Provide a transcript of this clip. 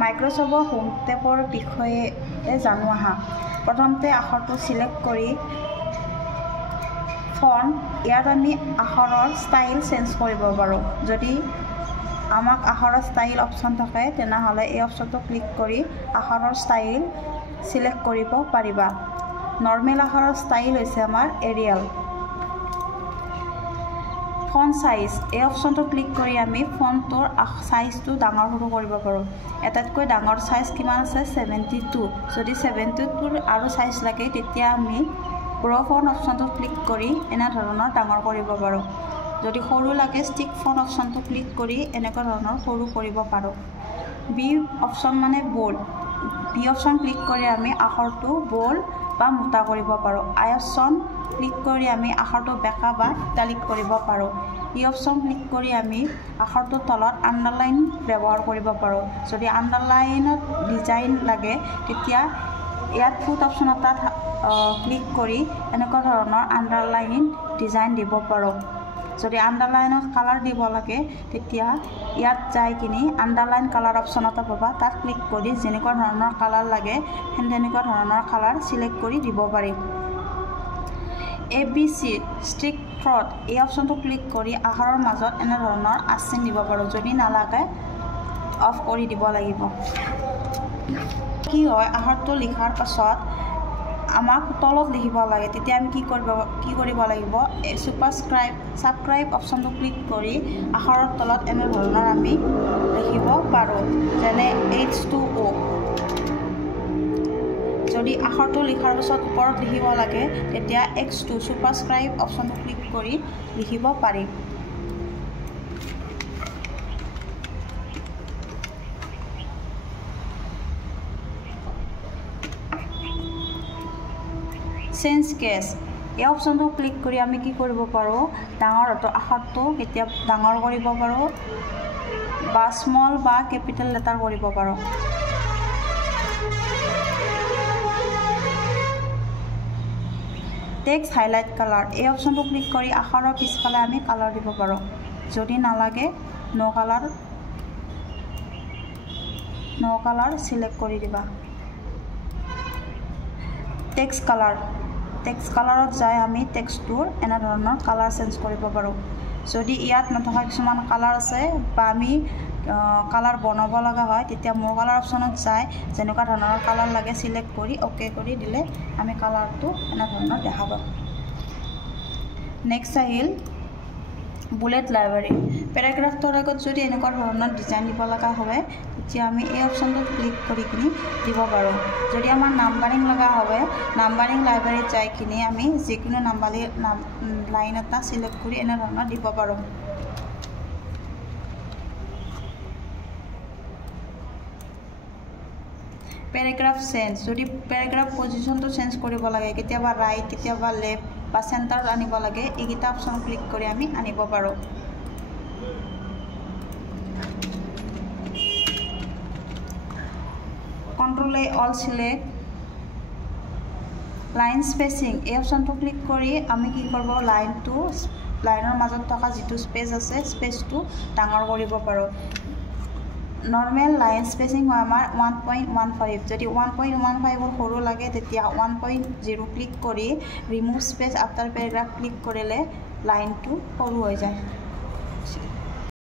মাইক্ৰ'ছফ্টৰ home টেবৰ বিষয়ে জানো আহা। প্ৰথমতে আখৰটো সিলেক্ট কৰি ফন্ট ইয়াত আমি আখৰৰ ষ্টাইল চেঞ্জ কৰিব পাৰোঁ। যদি আমাক আখৰৰ ষ্টাইল অপশ্যন থাকে তেনেহ'লে এই অপশ্যনটো ক্লিক কৰি আখৰৰ ষ্টাইল সিলেক্ট কৰিব পাৰিবা। নৰ্মেল আখৰৰ ষ্টাইল হৈছে আমাৰ এৰিয়েল। ফন্ট সাইজ এই অপশ্যনটো ক্লিক কৰি আমি ফন্টৰ সাইজটো ডাঙৰ সৰু কৰিব পাৰোঁ। এটাতকৈ ডাঙৰ সাইজ কিমান আছে 72। যদি 72ৰ আৰু সাইজ লাগে তেতিয়া আমি গ্ৰ' ফন্ট অপশ্যনটো ক্লিক কৰি এনে ধৰণৰ ডাঙৰ কৰিব পাৰোঁ। যদি সৰু লাগে ষ্টিক ফন্ট অপশ্যনটো ক্লিক কৰি এনেকুৱা ধৰণৰ সৰু কৰিব পাৰোঁ। বি অপশ্যন মানে বোল্ড। বি অপশ্যন ক্লিক কৰি আমি আখৰটো বোল্ড বা মোটা কৰিব পাৰোঁ। আই অপশ্যন ক্লিক কৰি আমি আখৰটো বেকা বা ইটালিক কৰিব পাৰোঁ। ই অপশ্যন ক্লিক কৰি আমি আখৰটোৰ তলত আণ্ডাৰলাইন ব্যৱহাৰ কৰিব পাৰোঁ। যদি আণ্ডাৰলাইনত ডিজাইন লাগে তেতিয়া ইয়াত ফুট অপশ্যন এটাত ক্লিক কৰি এনেকুৱা ধৰণৰ আণ্ডাৰলাইন ডিজাইন দিব পাৰোঁ। যদি আণ্ডাৰলাইনত কালাৰ দিব লাগে তেতিয়া ইয়াত যাই কিনি আণ্ডাৰলাইন কালাৰ অপশ্যন এটা পাবা, তাত ক্লিক কৰি যেনেকুৱা ধৰণৰ কালাৰ লাগে তেনেকুৱা ধৰণৰ কালাৰ সিলেক্ট কৰি দিব পাৰি। ABC ষ্ট্ৰিক থ্ৰট এই অপশ্যনটো ক্লিক কৰি আখৰৰ মাজত এনে ধৰণৰ আচিন দিব পাৰোঁ। যদি নালাগে অফ কৰি দিব লাগিব। কি হয় আখৰটো লিখাৰ পাছত আমাক তলত লিখিব লাগে তেতিয়া আমি কি কৰিব লাগিব ছাবস্ক্ৰাইব অপশ্যনটো ক্লিক কৰি আখৰৰ তলত এনে ধৰণৰ আমি লিখিব পাৰোঁ, যেনে H2O। যদি আখৰটো লিখাৰ পাছত ওপৰত লিখিব লাগে তেতিয়া X2 ছাবস্ক্ৰাইব অপশ্যনটো ক্লিক কৰি লিখিব পাৰি। চেঞ্জ কেছ এই অপশ্যনটো ক্লিক কৰি আমি কি কৰিব পাৰোঁ ডাঙৰ আখৰটো কেতিয়া ডাঙৰ কৰিব পাৰোঁ বা স্মল বা কেপিটেল লেটাৰ কৰিব পাৰোঁ। টেক্সট হাইলাইট কালাৰ এই অপশ্যনটো ক্লিক কৰি আখৰৰ পিছফালে আমি কালাৰ দিব পাৰোঁ। যদি নালাগে নো কালাৰ সিলেক্ট কৰি দিবা। টেক্সট কালাৰত যাই আমি টেক্সটটোৰ এনে ধৰণৰ কালাৰ চেঞ্জ কৰিব পাৰোঁ। যদি ইয়াত নথকা কিছুমান কালাৰ আছে বা আমি কালাৰ বনাব লগা হয় তেতিয়া মোৰ কালাৰ অপশ্যনত যাই যেনেকুৱা ধৰণৰ কালাৰ লাগে সিলেক্ট কৰি অ'কে কৰি দিলে আমি কালাৰটো এনে ধৰণৰ দেখা পাম। নেক্সট আহিল বুলেট লাইব্ৰেৰী। পেৰাগ্ৰাফটোৰ আগত যদি এনেকুৱা ধৰণৰ ডিজাইন দিব লগা হয় তেতিয়া আমি এই অপশ্যনটো ক্লিক কৰি কিনি দিব পাৰোঁ। যদি আমাৰ নাম্বাৰিং লগা হয় নাম্বাৰিং লাইব্ৰেৰীত যাই কিনি আমি যিকোনো লাইন এটা সিলেক্ট কৰি এনে ধৰণৰ দিব পাৰোঁ। পেৰাগ্ৰাফ চেঞ্জ যদি পেৰাগ্ৰাফ পজিশ্যনটো চেঞ্জ কৰিব লাগে কেতিয়াবা ৰাইট কেতিয়াবা লেফ্ট বা চেণ্টাৰত আনিব লাগে এইকেইটা অপশ্যন ক্লিক কৰি আমি আনিব পাৰোঁ। Control all select line spacing এই অপশ্যনটো ক্লিক কৰি আমি কি কৰিব লাইনৰ মাজত থকা যিটো স্পেচ আছে স্পেচটো ডাঙৰ কৰিব পাৰোঁ। নৰ্মেল লাইন স্পেচিং হয় আমাৰ 1.15। যদি 1.15ৰ সৰু লাগে তেতিয়া 1.0 ক্লিক কৰি remove space after paragraph click কৰিলে লাইনটো সৰু হৈ যায়।